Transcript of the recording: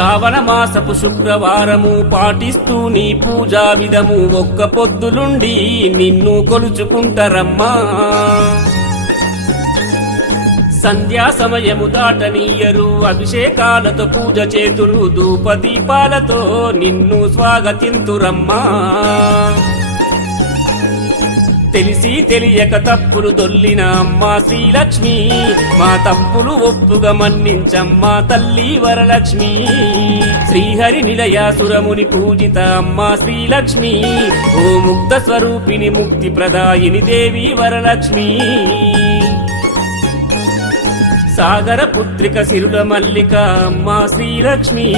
శ్రావణ మాసపు శుక్రవారము పాటిస్తూ నీ పూజా విధము ఒక్క పొద్దులుండి నిన్ను కొలుచుకుంటారమ్మా. సంధ్యా సమయము దాటనీయరు అభిషేకాలతో పూజ చేతురు ధూపదీపాలతో నిన్ను స్వాగతింతురమ్మా. తెలిసి తెలియక తప్పులు దొల్లిన అమ్మా శ్రీలక్ష్మి మా తప్పులు ఒప్పుగా మన్నించమ్మా తల్లి వరలక్ష్మి. శ్రీహరి నిలయాసురముని పూజిత అమ్మా శ్రీలక్ష్మి ఓ ముక్త స్వరూపిణి ముక్తి ప్రదాయిని దేవి వరలక్ష్మి. సాగర పుత్రిక సిరుల మల్లిక అమ్మా శ్రీలక్ష్మి